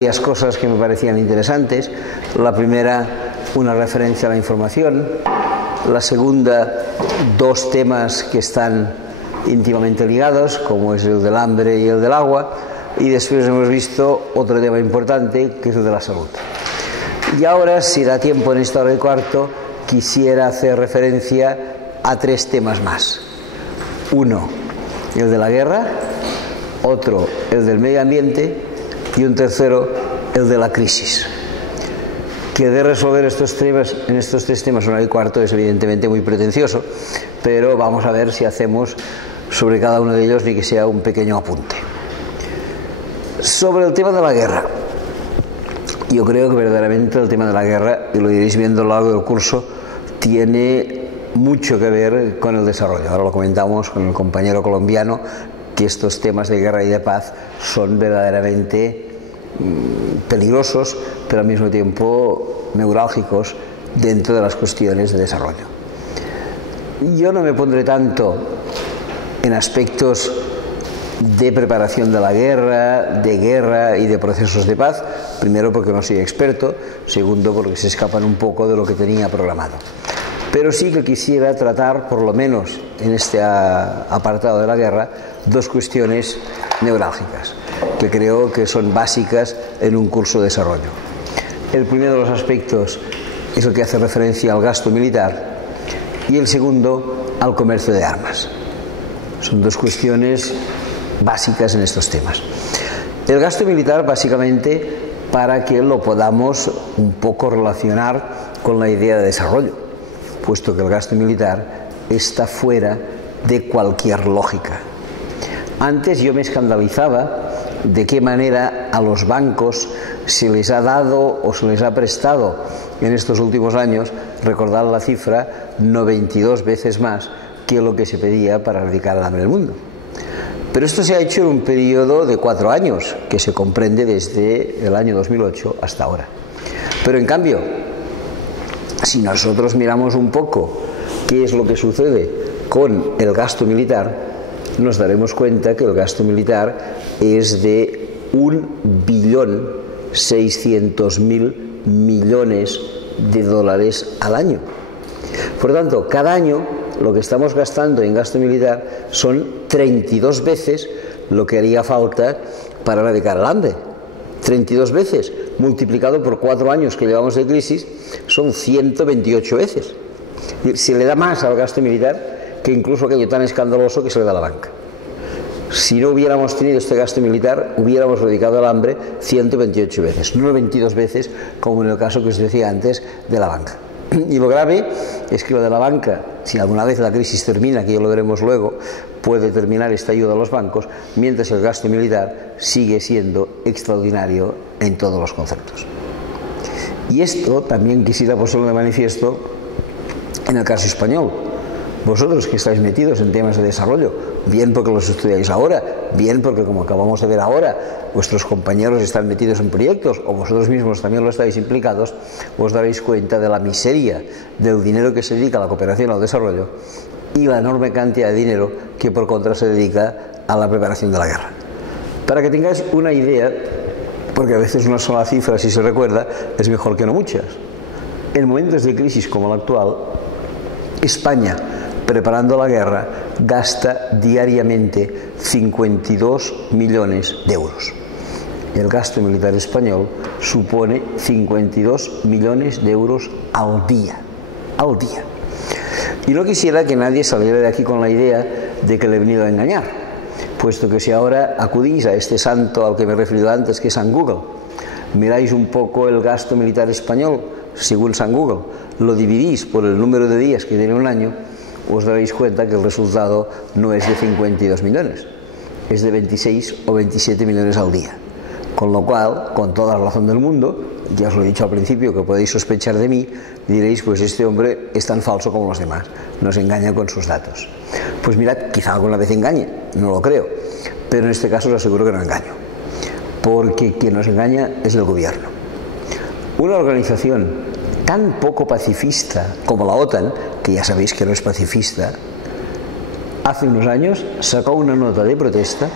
Varias cosas que me parecían interesantes. La primera, una referencia a la información. La segunda, dos temas que están íntimamente ligados, como es el del hambre y el del agua. Y después hemos visto otro tema importante, que es el de la salud. Y ahora, si da tiempo en esta hora y cuarto, quisiera hacer referencia a tres temas más. Uno, el de la guerra. Otro, el del medio ambiente. Y un tercero, el de la crisis. Que de resolver estos temas, en estos tres temas una hora y cuarto es evidentemente muy pretencioso, pero vamos a ver si hacemos sobre cada uno de ellos ni que sea un pequeño apunte. Sobre el tema de la guerra, yo creo que verdaderamente el tema de la guerra, y lo iréis viendo a lo largo del curso, tiene mucho que ver con el desarrollo. Ahora lo comentamos con el compañero colombiano, que estos temas de guerra y de paz son verdaderamente peligrosos, pero al mismo tiempo neurálgicos dentro de las cuestiones de desarrollo. Yo no me pondré tanto en aspectos de preparación de la guerra y de procesos de paz, primero porque no soy experto, segundo porque se escapan un poco de lo que tenía programado. Pero sí que quisiera tratar, por lo menos en este apartado de la guerra, dos cuestiones neurálgicas, que creo que son básicas en un curso de desarrollo. El primero de los aspectos es el que hace referencia al gasto militar y el segundo al comercio de armas. Son dos cuestiones básicas en estos temas. El gasto militar, básicamente, para que lo podamos un poco relacionar con la idea de desarrollo, puesto que el gasto militar está fuera de cualquier lógica. Antes yo me escandalizaba de qué manera a los bancos se les ha dado o se les ha prestado en estos últimos años, recordad la cifra, 92 veces más que lo que se pedía para erradicar el hambre del mundo. Pero esto se ha hecho en un periodo de 4 años, que se comprende desde el año 2008 hasta ahora. Pero en cambio, si nosotros miramos un poco qué es lo que sucede con el gasto militar, nos daremos cuenta que el gasto militar es de 1.600.000 millones de dólares al año. Por lo tanto, cada año lo que estamos gastando en gasto militar son 32 veces lo que haría falta para erradicar el hambre. 32 veces, multiplicado por 4 años que llevamos de crisis, son 128 veces. Se le da más al gasto militar que incluso aquello tan escandaloso que se le da a la banca. Si no hubiéramos tenido este gasto militar, hubiéramos erradicado el hambre 128 veces, no 22 veces como en el caso que os decía antes de la banca. Y lo grave es que lo de la banca, si alguna vez la crisis termina, que ya lo veremos luego, puede terminar esta ayuda a los bancos, mientras el gasto militar sigue siendo extraordinario en todos los conceptos. Y esto también quisiera ponerlo de manifiesto en el caso español. Vosotros que estáis metidos en temas de desarrollo, bien porque los estudiáis ahora, bien porque, como acabamos de ver ahora, vuestros compañeros están metidos en proyectos o vosotros mismos también lo estáis implicados, os daréis cuenta de la miseria del dinero que se dedica a la cooperación al desarrollo y la enorme cantidad de dinero que por contra se dedica a la preparación de la guerra. Para que tengáis una idea, porque a veces una sola cifra, si se recuerda, es mejor que no muchas. En momentos de crisis como el actual, España, preparando la guerra, gasta diariamente 52 millones de euros. El gasto militar español supone 52 millones de euros al día. Al día. Y no quisiera que nadie saliera de aquí con la idea de que le he venido a engañar, puesto que si ahora acudís a este santo al que me he referido antes, que es San Google, miráis un poco el gasto militar español, según San Google, lo dividís por el número de días que tiene un año, os daréis cuenta que el resultado no es de 52 millones, es de 26 o 27 millones al día. Con lo cual, con toda la razón del mundo, ya os lo he dicho al principio que podéis sospechar de mí, diréis, pues este hombre es tan falso como los demás, nos engaña con sus datos. Pues mirad, quizá alguna vez engañe, no lo creo, pero en este caso os aseguro que no engaño, porque quien nos engaña es el gobierno. Una organización tan poco pacifista como la OTAN, que ya sabéis que no es pacifista, hace unos años sacó una nota de protesta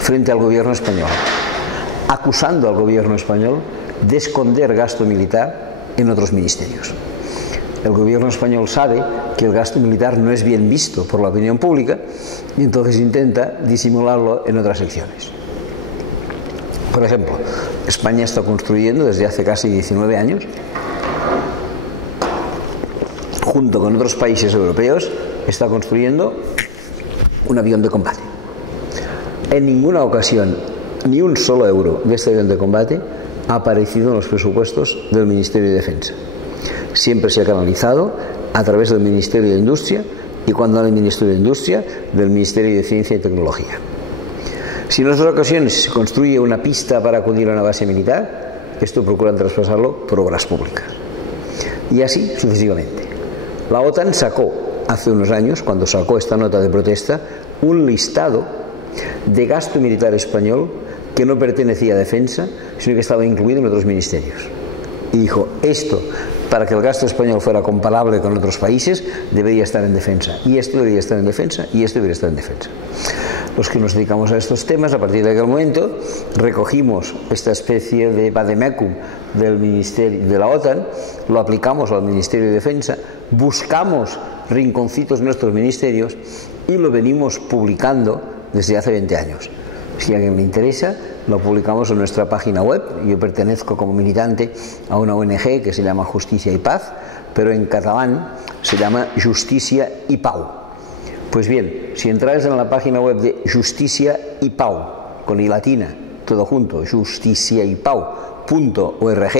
frente al gobierno español, acusando al gobierno español de esconder gasto militar en otros ministerios. El gobierno español sabe que el gasto militar no es bien visto por la opinión pública y entonces intenta disimularlo en otras secciones. Por ejemplo, España está construyendo desde hace casi 19 años, junto con otros países europeos, está construyendo un avión de combate. En ninguna ocasión, ni un solo euro de este avión de combate ha aparecido en los presupuestos del Ministerio de Defensa. Siempre se ha canalizado a través del Ministerio de Industria y, cuando no del Ministerio de Industria, del Ministerio de Ciencia y Tecnología. Si en otras ocasiones se construye una pista para acudir a una base militar, esto procuran traspasarlo por obras públicas. Y así sucesivamente. La OTAN sacó, hace unos años, cuando sacó esta nota de protesta, un listado de gasto militar español que no pertenecía a defensa, sino que estaba incluido en otros ministerios. Y dijo, esto, para que el gasto español fuera comparable con otros países, debería estar en defensa. Y esto debería estar en defensa, y esto debería estar en defensa. Los que nos dedicamos a estos temas, a partir de aquel momento, recogimos esta especie de vademecum del Ministerio de la OTAN, lo aplicamos al Ministerio de Defensa, buscamos rinconcitos en nuestros ministerios y lo venimos publicando desde hace 20 años. Si a alguien le interesa, lo publicamos en nuestra página web. Yo pertenezco como militante a una ONG que se llama Justicia y Paz, pero en catalán se llama Justícia i Pau. Pues bien, si entráis en la página web de Justícia i Pau, con i latina, todo junto, justiciaipau.org,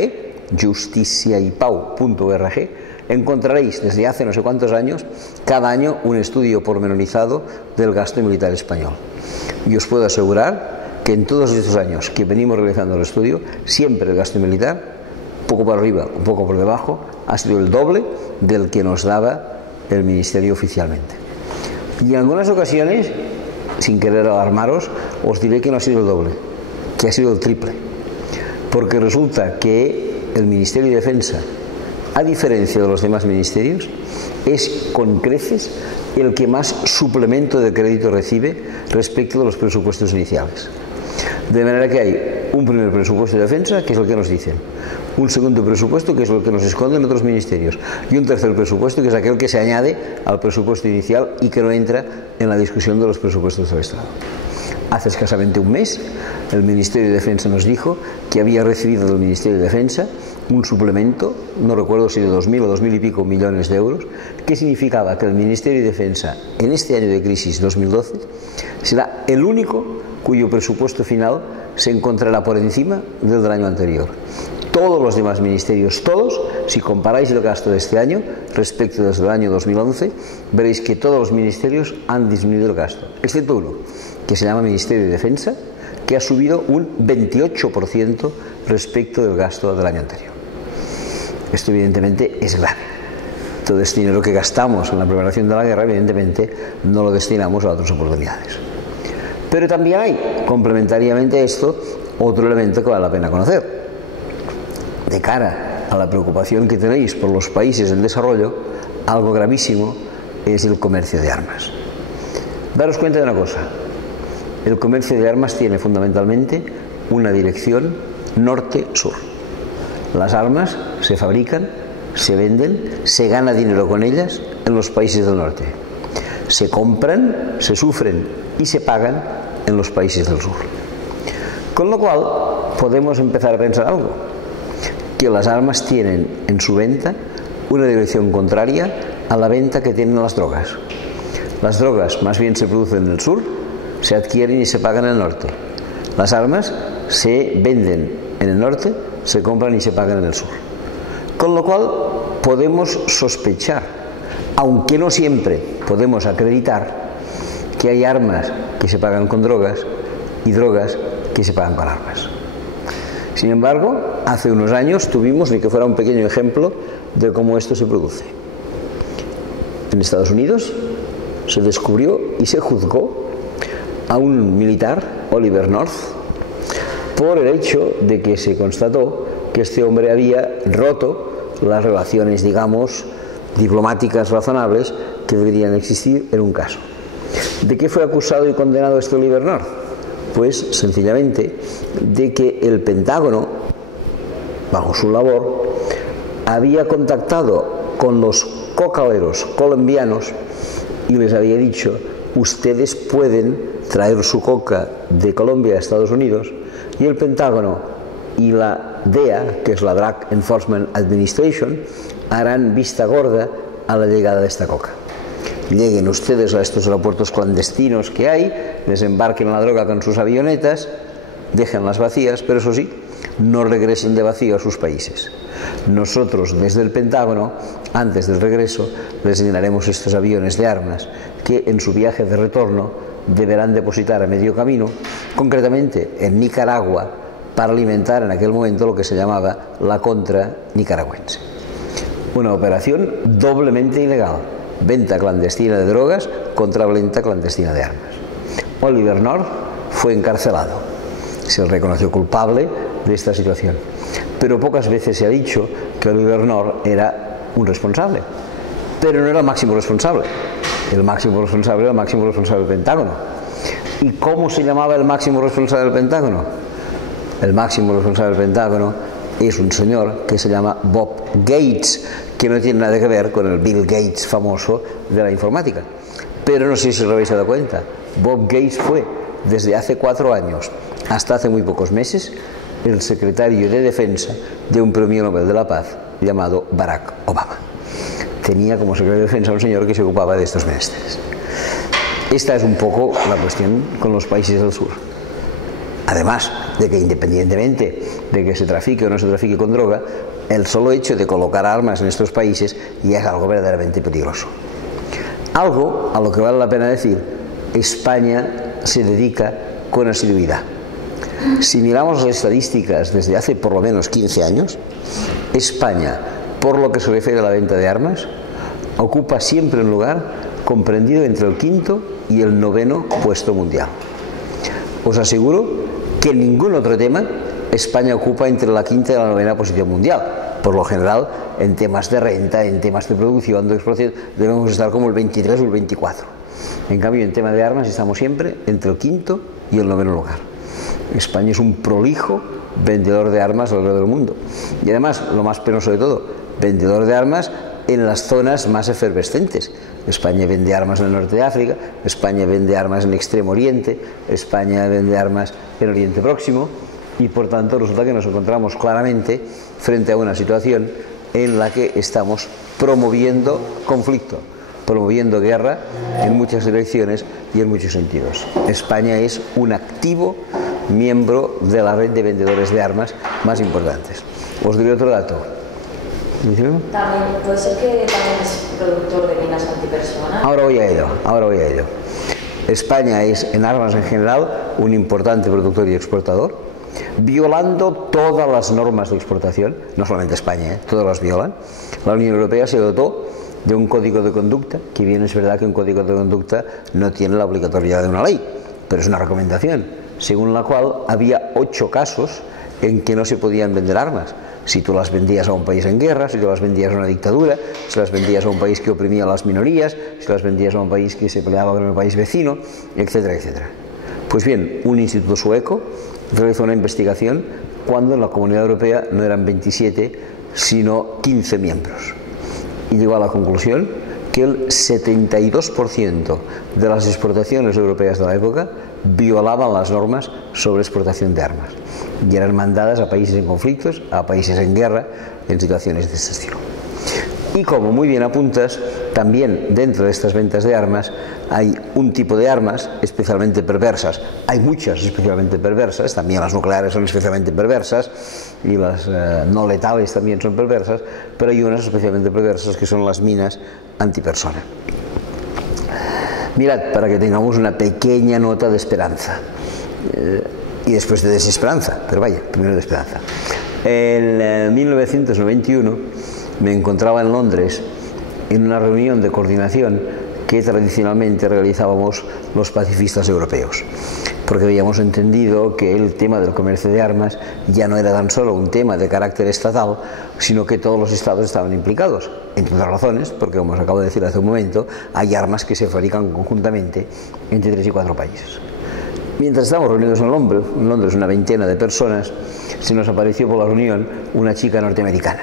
justiciaipau.org, encontraréis desde hace no sé cuántos años, cada año, un estudio pormenorizado del gasto militar español. Y os puedo asegurar que en todos estos años que venimos realizando el estudio, siempre el gasto militar, poco por arriba, un poco por debajo, ha sido el doble del que nos daba el Ministerio oficialmente. Y en algunas ocasiones, sin querer alarmaros, os diré que no ha sido el doble, que ha sido el triple. Porque resulta que el Ministerio de Defensa, a diferencia de los demás ministerios, es con creces el que más suplemento de crédito recibe respecto de los presupuestos iniciales. De manera que hay un primer presupuesto de defensa, que es el que nos dicen, un segundo presupuesto, que es lo que nos esconden otros ministerios, y un tercer presupuesto, que es aquel que se añade al presupuesto inicial y que no entra en la discusión de los presupuestos del Estado. Hace escasamente un mes, el Ministerio de Defensa nos dijo que había recibido del Ministerio de Defensa un suplemento, no recuerdo si de 2.000 o 2.000 y pico millones de euros, que significaba que el Ministerio de Defensa, en este año de crisis 2012, será el único cuyo presupuesto final se encontrará por encima del año anterior. Todos los demás ministerios, todos, si comparáis el gasto de este año respecto desde el año 2011, veréis que todos los ministerios han disminuido el gasto, excepto uno, que se llama Ministerio de Defensa, que ha subido un 28% respecto del gasto del año anterior. Esto evidentemente es grave. Todo este dinero que gastamos en la preparación de la guerra, evidentemente, no lo destinamos a otras oportunidades. Pero también hay, complementariamente a esto, otro elemento que vale la pena conocer. De cara a la preocupación que tenéis por los países en desarrollo, algo gravísimo es el comercio de armas. Daros cuenta de una cosa, el comercio de armas tiene fundamentalmente una dirección norte-sur. Las armas se fabrican, se venden, se gana dinero con ellas en los países del norte. Se compran, se sufren y se pagan en los países del sur. Con lo cual, podemos empezar a pensar algo, que las armas tienen en su venta una dirección contraria a la venta que tienen las drogas. Las drogas más bien se producen en el sur, se adquieren y se pagan en el norte. Las armas se venden en el norte, se compran y se pagan en el sur. Con lo cual podemos sospechar, aunque no siempre podemos acreditar, que hay armas que se pagan con drogas y drogas que se pagan con armas. Sin embargo, hace unos años tuvimos, ni que fuera un pequeño ejemplo, de cómo esto se produce. En Estados Unidos se descubrió y se juzgó a un militar, Oliver North, por el hecho de que se constató que este hombre había roto las relaciones, digamos, diplomáticas razonables que deberían existir en un caso. ¿De qué fue acusado y condenado este Oliver North? Pues sencillamente de que el Pentágono, bajo su labor, había contactado con los cocaleros colombianos y les había dicho: ustedes pueden traer su coca de Colombia a Estados Unidos, y el Pentágono y la DEA, que es la Drug Enforcement Administration, harán vista gorda a la llegada de esta coca. Lleguen ustedes a estos aeropuertos clandestinos que hay, desembarquen la droga con sus avionetas, déjenlas vacías, pero eso sí, no regresen de vacío a sus países. Nosotros, desde el Pentágono, antes del regreso, les llenaremos estos aviones de armas que en su viaje de retorno deberán depositar a medio camino, concretamente en Nicaragua, para alimentar en aquel momento lo que se llamaba la Contra Nicaragüense. Una operación doblemente ilegal: venta clandestina de drogas contra venta clandestina de armas. Oliver North fue encarcelado, se le reconoció culpable de esta situación, pero pocas veces se ha dicho que Oliver North era un responsable, pero no era el máximo responsable. El máximo responsable era el máximo responsable del Pentágono. ¿Y cómo se llamaba el máximo responsable del Pentágono? El máximo responsable del Pentágono es un señor que se llama Bob Gates, que no tiene nada que ver con el Bill Gates famoso de la informática. Pero no sé si os habéis dado cuenta, Bob Gates fue, desde hace 4 años hasta hace muy pocos meses, el secretario de Defensa de un premio Nobel de la Paz llamado Barack Obama. Tenía como secretario de Defensa un señor que se ocupaba de estos menesteres. Esta es un poco la cuestión con los países del sur. Además de que, independientemente de que se trafique o no se trafique con droga, el solo hecho de colocar armas en estos países ya es algo verdaderamente peligroso. Algo a lo que vale la pena decir: España se dedica con asiduidad. Si miramos las estadísticas desde hace por lo menos 15 años, España, por lo que se refiere a la venta de armas, ocupa siempre un lugar comprendido entre el 5º y el 9º puesto mundial. Os aseguro que en ningún otro tema España ocupa entre la 5ª y la 9ª posición mundial. Por lo general, en temas de renta, en temas de producción, de explotación, debemos estar como el 23 o el 24. En cambio, en tema de armas estamos siempre entre el 5º y el 9º lugar. España es un prolijo vendedor de armas alrededor del mundo. Y además, lo más penoso de todo, vendedor de armas en las zonas más efervescentes. España vende armas en el norte de África, España vende armas en Extremo Oriente, España vende armas en Oriente Próximo, y por tanto resulta que nos encontramos claramente frente a una situación en la que estamos promoviendo conflicto, promoviendo guerra en muchas direcciones y en muchos sentidos. España es un activo miembro de la red de vendedores de armas más importantes. Os diré otro dato. También puede ser que también es productor de minas antipersona. Ahora voy a ello. España es, en armas en general, un importante productor y exportador, violando todas las normas de exportación. No solamente España, todas las violan. La Unión Europea se dotó de un código de conducta, que bien es verdad que un código de conducta no tiene la obligatoriedad de una ley, pero es una recomendación, según la cual había 8 casos en que no se podían vender armas. Si tú las vendías a un país en guerra, si tú las vendías a una dictadura, si las vendías a un país que oprimía a las minorías, si las vendías a un país que se peleaba con el país vecino, etcétera, etcétera. Pues bien, un instituto sueco realizó una investigación cuando en la Comunidad Europea no eran 27, sino 15 miembros. Y llegó a la conclusión que el 72% de las exportaciones europeas de la época violaban las normas sobre exportación de armas y eran mandadas a países en conflictos, a países en guerra, en situaciones de este estilo. Y como muy bien apuntas, también dentro de estas ventas de armas hay un tipo de armas especialmente perversas. Hay muchas especialmente perversas, también las nucleares son especialmente perversas y las no letales también son perversas, pero hay unas especialmente perversas que son las minas antipersona. Mirad, para que tengamos una pequeña nota de esperanza y después de desesperanza, pero vaya, primero de esperanza. En 1991 me encontraba en Londres en una reunión de coordinación que tradicionalmente realizábamos los pacifistas europeos, porque habíamos entendido que el tema del comercio de armas ya no era tan solo un tema de carácter estatal, sino que todos los estados estaban implicados, entre otras razones, porque como os acabo de decir hace un momento, hay armas que se fabrican conjuntamente entre 3 y 4 países. Mientras estábamos reunidos en Londres, una veintena de personas, se nos apareció por la reunión una chica norteamericana.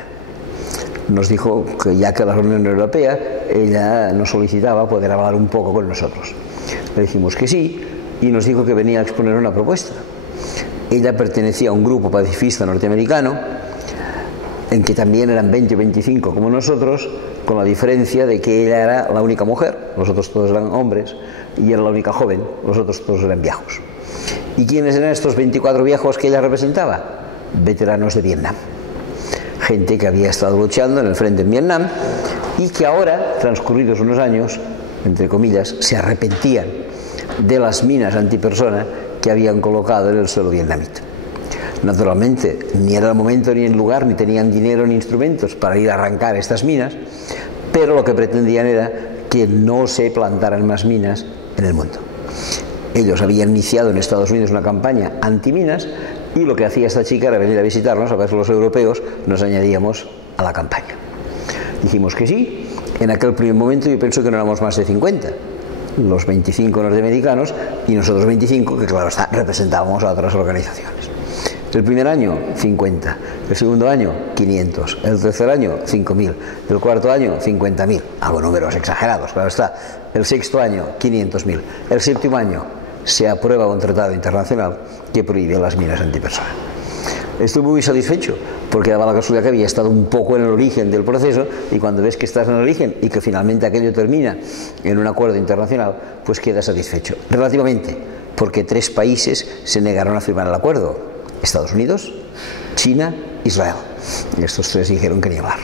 Nos dijo que ya que la reunión europea, ella nos solicitaba poder hablar un poco con nosotros. Le dijimos que sí y nos dijo que venía a exponer una propuesta. Ella pertenecía a un grupo pacifista norteamericano en que también eran 20 o 25 como nosotros, con la diferencia de que ella era la única mujer, los otros todos eran hombres, y era la única joven, los otros todos eran viejos. ¿Y quiénes eran estos 24 viejos que ella representaba? Veteranos de Vietnam. Gente que había estado luchando en el frente en Vietnam y que ahora, transcurridos unos años, entre comillas, se arrepentían de las minas antipersona que habían colocado en el suelo vietnamita. Naturalmente, ni era el momento ni el lugar, ni tenían dinero ni instrumentos para ir a arrancar estas minas, pero lo que pretendían era que no se plantaran más minas en el mundo. Ellos habían iniciado en Estados Unidos una campaña antiminas y lo que hacía esta chica era venir a visitarnos, a ver si los europeos nos añadíamos a la campaña. Dijimos que sí. En aquel primer momento yo pienso que no éramos más de 50, los 25 norteamericanos y nosotros 25, que claro está, representábamos a otras organizaciones. El primer año, 50. El segundo año, 500. El tercer año, 5.000. El cuarto año, 50.000. Algo números exagerados, claro está. El sexto año, 500.000. El séptimo año, se aprueba un tratado internacional que prohíbe las minas antipersona. Estoy muy satisfecho porque daba la casualidad que había estado un poco en el origen del proceso y cuando ves que estás en el origen y que finalmente aquello termina en un acuerdo internacional, pues quedas satisfecho. Relativamente, porque 3 países se negaron a firmar el acuerdo. Estados Unidos, China, Israel. Y estos 3 dijeron que ni hablar.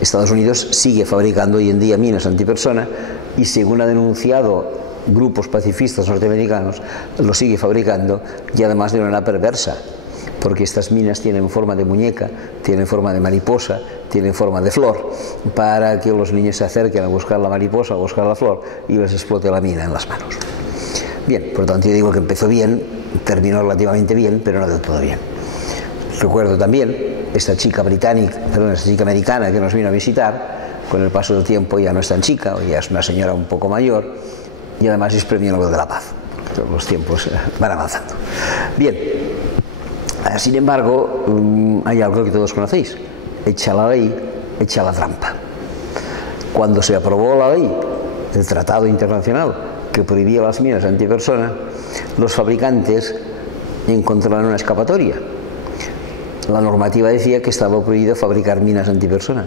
Estados Unidos sigue fabricando hoy en día minas antipersona y según ha denunciado grupos pacifistas norteamericanos, lo sigue fabricando y además de una manera perversa, porque estas minas tienen forma de muñeca, tienen forma de mariposa, tienen forma de flor, para que los niños se acerquen a buscar la mariposa o a buscar la flor y les explote la mina en las manos. Bien, por lo tanto yo digo que empezó bien, terminó relativamente bien, pero no del todo bien. Recuerdo también esta chica americana que nos vino a visitar, con el paso del tiempo ya no es tan chica, ya es una señora un poco mayor y además es premio Nobel de la Paz. Los tiempos van avanzando. Bien, sin embargo, hay algo que todos conocéis: echa la ley, echa la trampa. Cuando se aprobó la ley, el tratado internacional que prohibía las minas antipersona, los fabricantes encontraron una escapatoria. La normativa decía que estaba prohibido fabricar minas antipersona,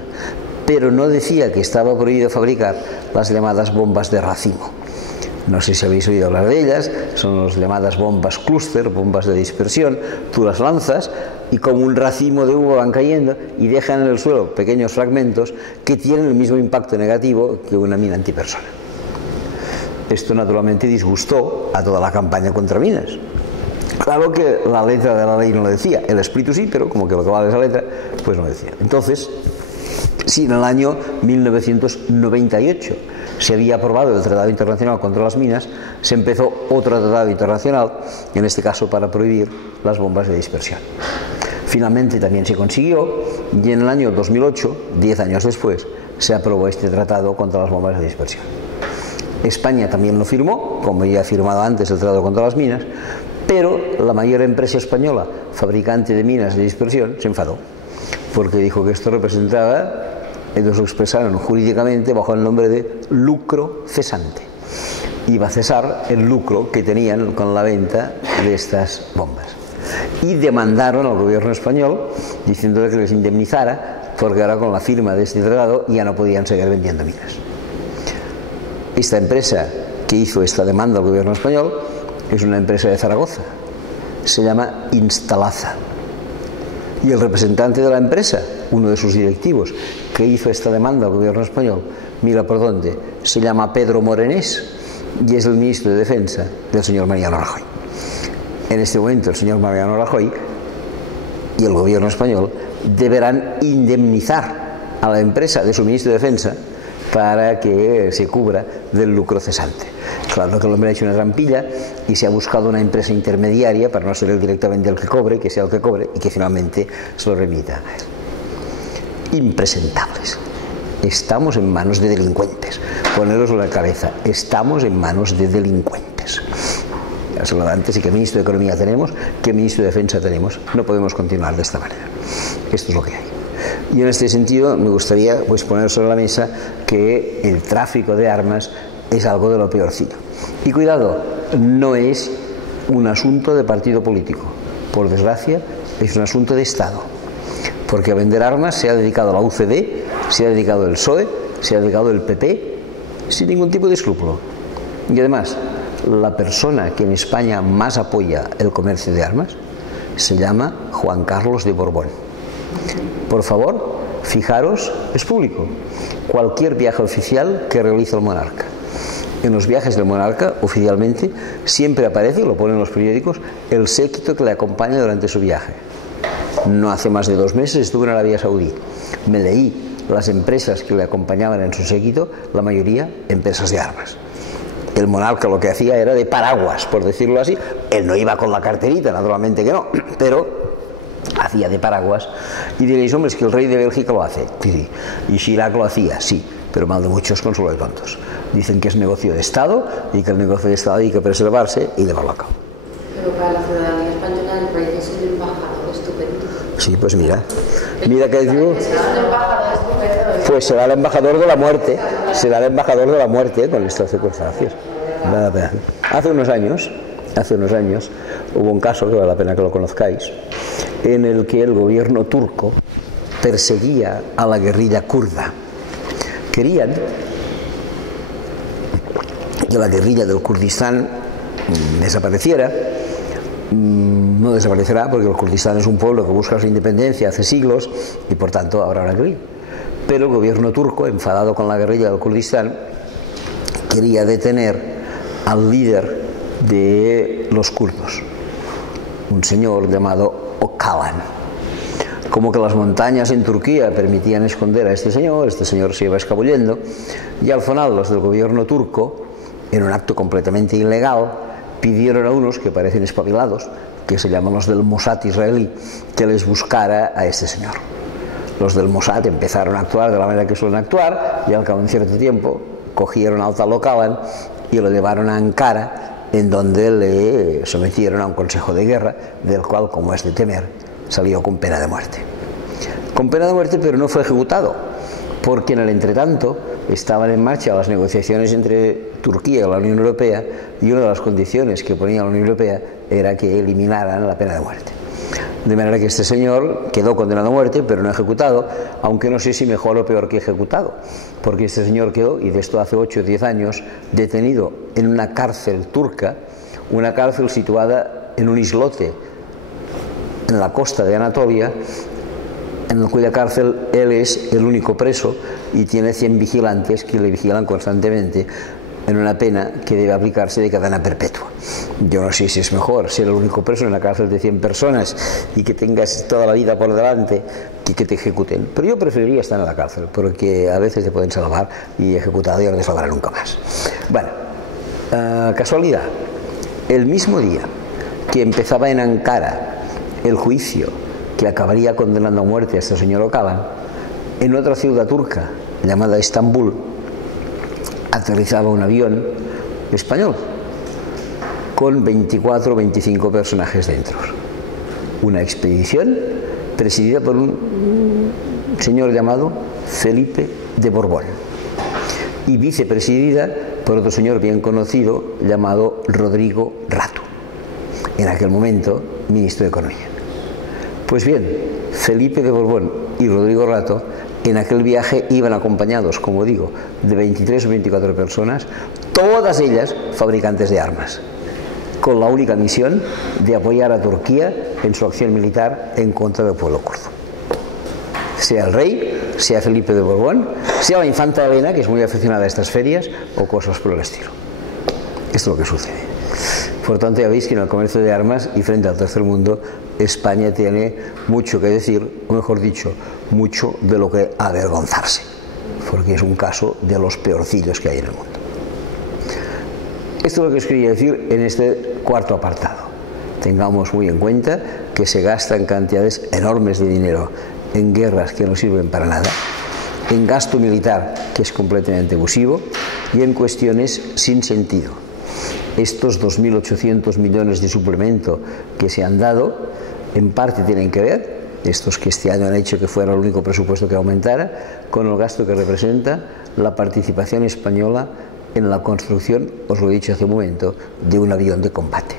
pero no decía que estaba prohibido fabricar las llamadas bombas de racimo. No sé si habéis oído hablar de ellas, son las llamadas bombas clúster, bombas de dispersión. Tú las lanzas y como un racimo de uva van cayendo y dejan en el suelo pequeños fragmentos que tienen el mismo impacto negativo que una mina antipersona. Esto naturalmente disgustó a toda la campaña contra minas. Claro que la letra de la ley no lo decía, el espíritu sí, pero como que lo que vale esa letra, pues no lo decía. Entonces, si en el año 1998 se había aprobado el Tratado Internacional contra las Minas, se empezó otro tratado internacional, en este caso para prohibir las bombas de dispersión. Finalmente también se consiguió y en el año 2008, 10 años después, se aprobó este tratado contra las bombas de dispersión. España también lo firmó, como ya ha firmado antes el Tratado contra las Minas, pero la mayor empresa española, fabricante de minas de dispersión, se enfadó, porque dijo que esto representaba, ellos lo expresaron jurídicamente bajo el nombre de lucro cesante. Iba a cesar el lucro que tenían con la venta de estas bombas. Y demandaron al gobierno español diciéndole que les indemnizara, porque ahora con la firma de este tratado ya no podían seguir vendiendo minas. Esta empresa que hizo esta demanda al gobierno español es una empresa de Zaragoza, se llama Instalaza. Y el representante de la empresa, uno de sus directivos, que hizo esta demanda al gobierno español, mira por dónde, se llama Pedro Morenés y es el ministro de Defensa del señor Mariano Rajoy. En este momento el señor Mariano Rajoy y el gobierno español deberán indemnizar a la empresa de su ministro de Defensa para que se cubra del lucro cesante. Claro que el hombre ha hecho una trampilla y se ha buscado una empresa intermediaria para no ser él directamente el que cobre, que sea el que cobre y que finalmente se lo remita a él. Impresentables. Estamos en manos de delincuentes. Poneros en la cabeza, estamos en manos de delincuentes. ya se lo antes, y qué ministro de Economía tenemos, qué ministro de Defensa tenemos. No podemos continuar de esta manera. Esto es lo que hay. Y en este sentido me gustaría pues poner sobre la mesa que el tráfico de armas es algo de lo peorcito. Y cuidado, no es un asunto de partido político. Por desgracia, es un asunto de Estado. Porque a vender armas se ha dedicado la UCD, se ha dedicado el PSOE, se ha dedicado el PP, sin ningún tipo de escrúpulo. Y además, la persona que en España más apoya el comercio de armas se llama Juan Carlos de Borbón. Por favor, fijaros, es público, cualquier viaje oficial que realiza el monarca. En los viajes del monarca, oficialmente, siempre aparece, lo ponen los periódicos, el séquito que le acompaña durante su viaje. No hace más de 2 meses estuve en Arabia Saudí. Me leí las empresas que le acompañaban en su séquito, la mayoría empresas de armas. El monarca lo que hacía era de paraguas, por decirlo así. Él no iba con la carterita, naturalmente que no, pero hacía de paraguas. Y diréis, hombre, es que el rey de Bélgica lo hace. Sí. Y Chirac lo hacía, sí, pero mal de muchos, consuelo de tontos. Dicen que es negocio de Estado y que el negocio de Estado hay que preservarse y llevarlo a cabo. Pero para la ciudadanía española el rey es el embajador estupendo. Sí, pues mira que digo, pues será el embajador de la muerte, con estas circunstancias. Hace unos años hubo un caso, que vale la pena que lo conozcáis, en el que el gobierno turco perseguía a la guerrilla kurda. Querían que la guerrilla del Kurdistán desapareciera. No desaparecerá porque el Kurdistán es un pueblo que busca su independencia hace siglos y por tanto habrá una guerrilla. Pero el gobierno turco, enfadado con la guerrilla del Kurdistán, quería detener al líder de los kurdos, un señor llamado Öcalan. Como que las montañas en Turquía permitían esconder a este señor se iba escabullendo, y al final los del gobierno turco, en un acto completamente ilegal, pidieron a unos que parecen espabilados, que se llaman los del Mossad israelí, que les buscara a este señor. Los del Mossad empezaron a actuar de la manera que suelen actuar, y al cabo de un cierto tiempo cogieron al tal Öcalan y lo llevaron a Ankara, en donde le sometieron a un consejo de guerra, del cual, como es de temer, salió con pena de muerte. Con pena de muerte, pero no fue ejecutado, porque en el entretanto estaban en marcha las negociaciones entre Turquía y la Unión Europea, y una de las condiciones que ponía la Unión Europea era que eliminaran la pena de muerte. De manera que este señor quedó condenado a muerte, pero no ejecutado, aunque no sé si mejor o peor que ejecutado, porque este señor quedó, y de esto hace 8 o 10 años, detenido en una cárcel turca, una cárcel situada en un islote en la costa de Anatolia, en cuya cárcel él es el único preso y tiene 100 vigilantes que le vigilan constantemente, en una pena que debe aplicarse de cadena perpetua. Yo no sé si es mejor ser el único preso en una cárcel de 100 personas y que tengas toda la vida por delante que te ejecuten, pero yo preferiría estar en la cárcel, porque a veces te pueden salvar, y ejecutado y no te salvará nunca más. Bueno, casualidad, el mismo día que empezaba en Ankara el juicio que acabaría condenando a muerte a este señor Öcalan, en otra ciudad turca llamada Estambul aterrizaba un avión español con 24 o 25 personajes dentro. Una expedición presidida por un señor llamado Felipe de Borbón y vicepresidida por otro señor bien conocido llamado Rodrigo Rato, en aquel momento ministro de Economía. Pues bien, Felipe de Borbón y Rodrigo Rato en aquel viaje iban acompañados, como digo, de 23 o 24 personas, todas ellas fabricantes de armas, con la única misión de apoyar a Turquía en su acción militar en contra del pueblo kurdo. Sea el rey, sea Felipe de Borbón, sea la infanta Elena, que es muy aficionada a estas ferias, o cosas por el estilo. Esto es lo que sucede. Por tanto, ya veis que en el comercio de armas y frente al tercer mundo, España tiene mucho que decir, o mejor dicho, mucho de lo que avergonzarse, porque es un caso de los peorcillos que hay en el mundo. Esto es lo que os quería decir en este cuarto apartado. Tengamos muy en cuenta que se gastan cantidades enormes de dinero en guerras que no sirven para nada, en gasto militar que es completamente abusivo y en cuestiones sin sentido. estos 2.800 millones de suplemento que se han dado, en parte tienen que ver, estos que este año han hecho que fuera el único presupuesto que aumentara, con el gasto que representa la participación española en la construcción, os lo he dicho hace un momento, de un avión de combate.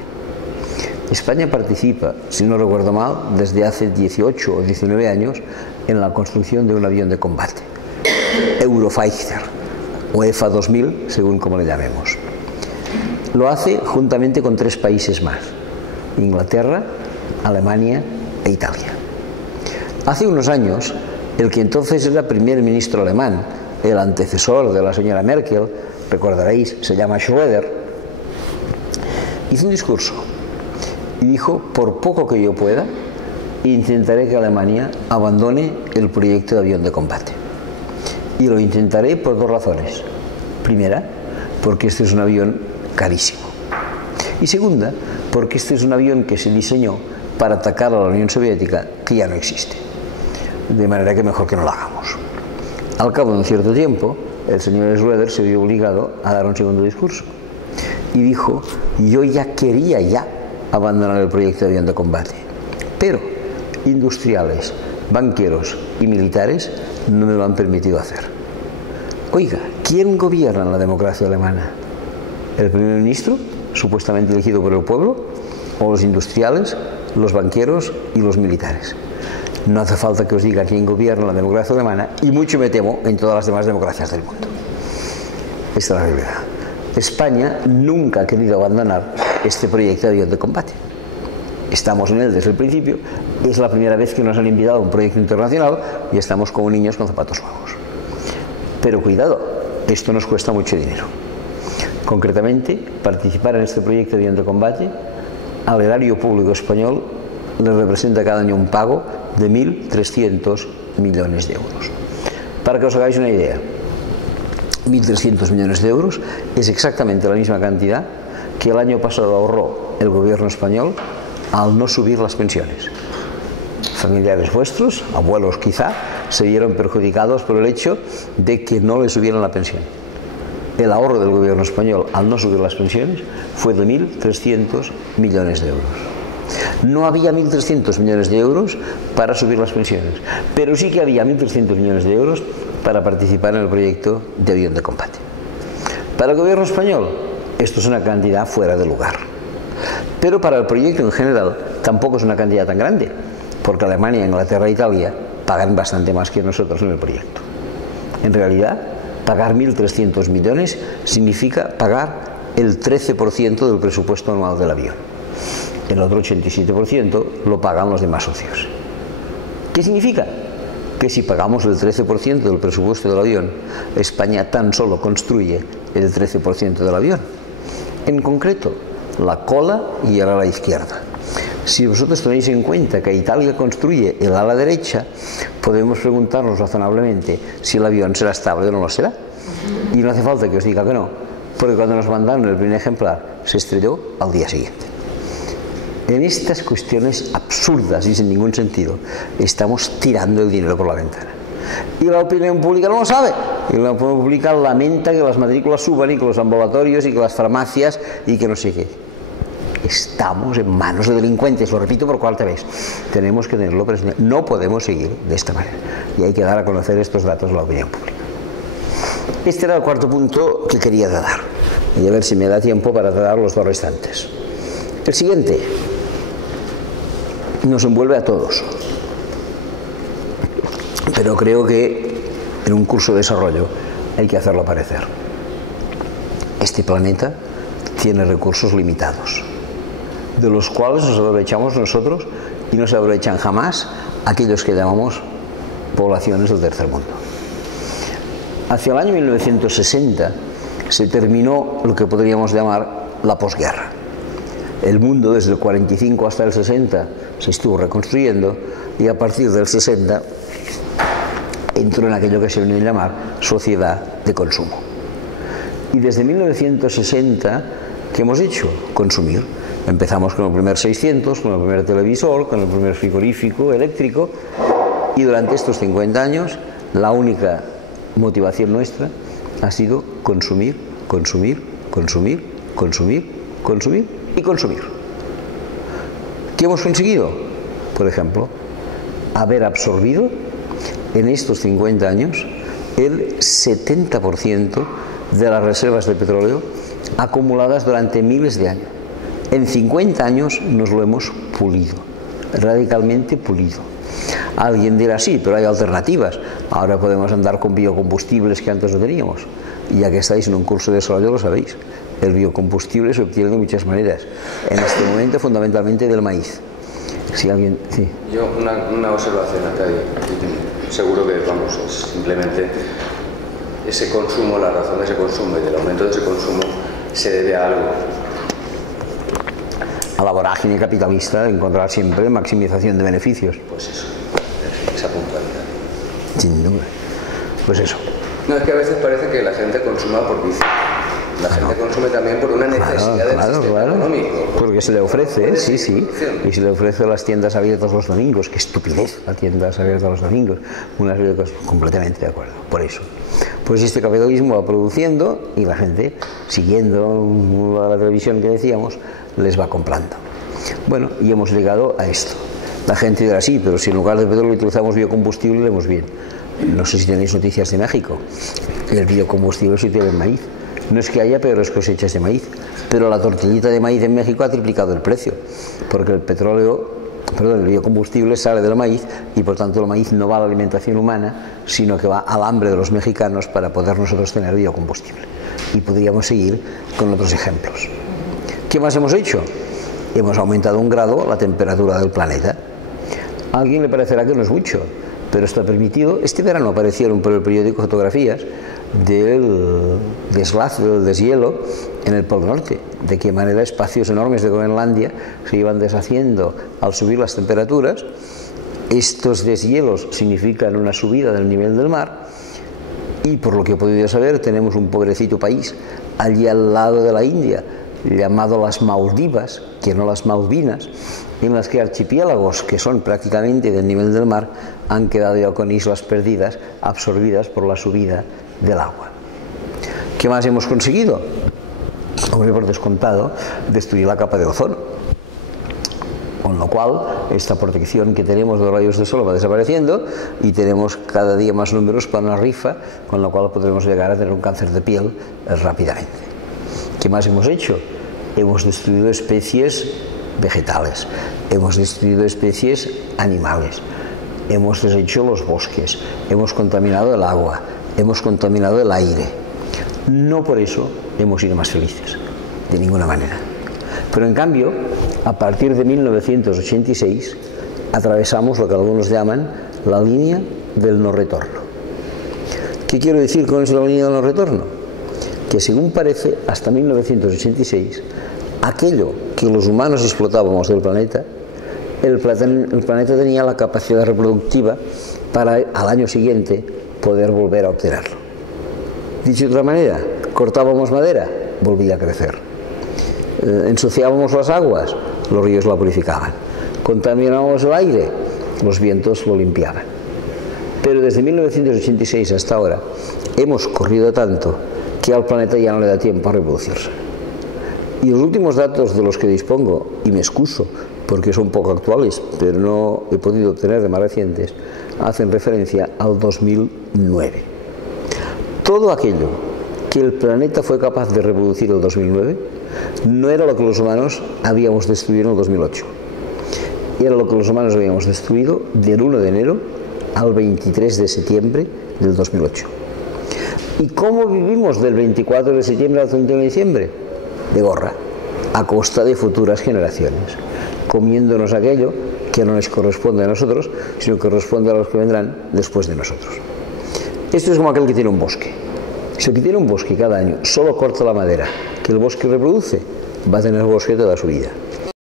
España participa, si no recuerdo mal, desde hace 18 o 19 años en la construcción de un avión de combate, Eurofighter o EFA 2000, según como le llamemos. Lo hace juntamente con 3 países más: Inglaterra, Alemania e Italia. Hace unos años, el que entonces era primer ministro alemán, el antecesor de la señora Merkel, recordaréis, se llama Schröder, hizo un discurso y dijo: por poco que yo pueda, intentaré que Alemania abandone el proyecto de avión de combate. Y lo intentaré por 2 razones. Primera, porque este es un avión carísimo. Y segunda, porque este es un avión que se diseñó para atacar a la Unión Soviética, que ya no existe. De manera que mejor que no lo hagamos. Al cabo de un cierto tiempo, el señor Schröder se vio obligado a dar un segundo discurso y dijo: yo ya quería abandonar el proyecto de avión de combate, pero industriales, banqueros y militares no me lo han permitido hacer. Oiga, ¿quién gobierna en la democracia alemana? ¿El primer ministro, supuestamente elegido por el pueblo, o los industriales, los banqueros y los militares? No hace falta que os diga quién gobierna la democracia alemana, y mucho me temo en todas las demás democracias del mundo. Esta es la realidad. España nunca ha querido abandonar este proyecto de avión de combate. Estamos en él desde el principio, es la primera vez que nos han invitado a un proyecto internacional y estamos como niños con zapatos nuevos. Pero cuidado, esto nos cuesta mucho dinero. Concretamente, participar en este proyecto de avión de combate al erario público español le representa cada año un pago de 1.300 millones de euros. Para que os hagáis una idea, 1.300 millones de euros es exactamente la misma cantidad que el año pasado ahorró el gobierno español al no subir las pensiones. Familiares vuestros, abuelos quizá, se vieron perjudicados por el hecho de que no les subieran la pensión. El ahorro del gobierno español al no subir las pensiones fue de 1.300 millones de euros. No había 1.300 millones de euros para subir las pensiones, pero sí que había 1.300 millones de euros para participar en el proyecto de avión de combate. Para el gobierno español, esto es una cantidad fuera de lugar. Pero para el proyecto en general tampoco es una cantidad tan grande, porque Alemania, Inglaterra e Italia pagan bastante más que nosotros en el proyecto. En realidad, pagar 1.300 millones significa pagar el 13% del presupuesto anual del avión. El otro 87% lo pagan los demás socios. ¿Qué significa? Que si pagamos el 13% del presupuesto del avión, España tan solo construye el 13% del avión. En concreto, la cola y el ala izquierda. Si vosotros tenéis en cuenta que Italia construye el ala derecha, podemos preguntarnos razonablemente si el avión será estable o no lo será. Y no hace falta que os diga que no, porque cuando nos mandaron el primer ejemplar se estrelló al día siguiente. En estas cuestiones absurdas y sin ningún sentido estamos tirando el dinero por la ventana. Y la opinión pública no lo sabe. Y la opinión pública lamenta que las matrículas suban y que los ambulatorios y que las farmacias y que no sé qué. Estamos en manos de delincuentes, lo repito por cuarta vez. Tenemos que tenerlo presente. No podemos seguir de esta manera. Y hay que dar a conocer estos datos a la opinión pública. Este era el cuarto punto que quería dar. Y a ver si me da tiempo para dar los 2 restantes. El siguiente nos envuelve a todos. Pero creo que en un curso de desarrollo hay que hacerlo aparecer. Este planeta tiene recursos limitados, de los cuales nos aprovechamos nosotros y no se aprovechan jamás aquellos que llamamos poblaciones del tercer mundo. Hacia el año 1960 se terminó lo que podríamos llamar la posguerra. El mundo desde el 45 hasta el 60 se estuvo reconstruyendo y a partir del 60 entró en aquello que se viene a llamar sociedad de consumo. Y desde 1960, ¿qué hemos hecho? Consumir. Empezamos con el primer 600, con el primer televisor, con el primer frigorífico eléctrico, y durante estos 50 años la única motivación nuestra ha sido consumir, consumir, consumir, consumir, consumir y consumir. ¿Qué hemos conseguido? Por ejemplo, haber absorbido en estos 50 años el 70% de las reservas de petróleo acumuladas durante miles de años. En 50 años nos lo hemos pulido, radicalmente pulido. Alguien dirá, sí, pero hay alternativas. Ahora podemos andar con biocombustibles que antes no teníamos. Y ya que estáis en un curso de desarrollo lo sabéis. El biocombustible se obtiene de muchas maneras. En este momento, fundamentalmente del maíz. Si alguien... Sí. Yo, una observación acá, seguro que, vamos, es simplemente ese consumo, la razón de ese consumo y del aumento de ese consumo se debe a algo. A la vorágine capitalista de encontrar siempre maximización de beneficios. Pues eso, esa puntualidad. Sin duda. Pues eso. No, es que a veces parece que la gente consuma por vicio. La gente consume también por una necesidad del sistema económico. Porque se le ofrece, sí, sí. Y se le ofrece las tiendas abiertas los domingos. Qué estupidez, las tiendas abiertas los domingos. Una serie de cosas, completamente de acuerdo. Por eso. Pues este capitalismo va produciendo y la gente, siguiendo la televisión que decíamos, les va comprando. Bueno, y hemos llegado a esto. La gente dirá, sí, pero si en lugar de petróleo utilizamos biocombustible, le hemos bien. No sé si tenéis noticias de México. El biocombustible se utiliza en maíz. No es que haya peores cosechas de maíz, pero la tortillita de maíz en México ha triplicado el precio, porque el biocombustible sale del maíz y por tanto el maíz no va a la alimentación humana, sino que va al hambre de los mexicanos para poder nosotros tener biocombustible. Y podríamos seguir con otros ejemplos. ¿Qué más hemos hecho? Hemos aumentado 1 grado la temperatura del planeta. A alguien le parecerá que no es mucho, pero está permitido. Este verano aparecieron por el periódico fotografías del deslace, del deshielo en el Polo Norte, de qué manera espacios enormes de Groenlandia se iban deshaciendo al subir las temperaturas. Estos deshielos significan una subida del nivel del mar y, por lo que he podido saber, tenemos un pobrecito país allí al lado de la India llamado las Maldivas, que no las Malvinas, en las que archipiélagos que son prácticamente del nivel del mar han quedado ya con islas perdidas, absorbidas por la subida del agua. ¿Qué más hemos conseguido? Hombre, por descontado, destruir la capa de ozono. Con lo cual, esta protección que tenemos de los rayos del sol va desapareciendo y tenemos cada día más números para una rifa, con lo cual podremos llegar a tener un cáncer de piel rápidamente. ¿Qué más hemos hecho? Hemos destruido especies vegetales, hemos destruido especies animales, hemos deshecho los bosques, hemos contaminado el agua, hemos contaminado el aire. No por eso hemos sido más felices, de ninguna manera. Pero en cambio, a partir de 1986, atravesamos lo que algunos llaman la línea del no retorno. ¿Qué quiero decir con eso, la línea del no retorno? Que según parece, hasta 1986, aquello que los humanos explotábamos del planeta, el planeta tenía la capacidad reproductiva para al año siguiente poder volver a obtenerlo. Dicho de otra manera, cortábamos madera, volvía a crecer. Ensuciábamos las aguas, los ríos la purificaban. Contaminábamos el aire, los vientos lo limpiaban. Pero desde 1986 hasta ahora hemos corrido tanto que al planeta ya no le da tiempo a reproducirse. Y los últimos datos de los que dispongo, y me excuso porque son poco actuales, pero no he podido obtener de más recientes, hacen referencia al 2009. Todo aquello que el planeta fue capaz de reproducir en el 2009 no era lo que los humanos habíamos destruido en el 2008. Era lo que los humanos habíamos destruido del 1 de enero al 23 de septiembre del 2008. ¿Y cómo vivimos del 24 de septiembre al 31 de diciembre? De gorra, a costa de futuras generaciones, comiéndonos aquello que no les corresponde a nosotros, sino que corresponde a los que vendrán después de nosotros. Esto es como aquel que tiene un bosque. Si el que tiene un bosque cada año solo corta la madera que el bosque reproduce, va a tener bosque toda su vida.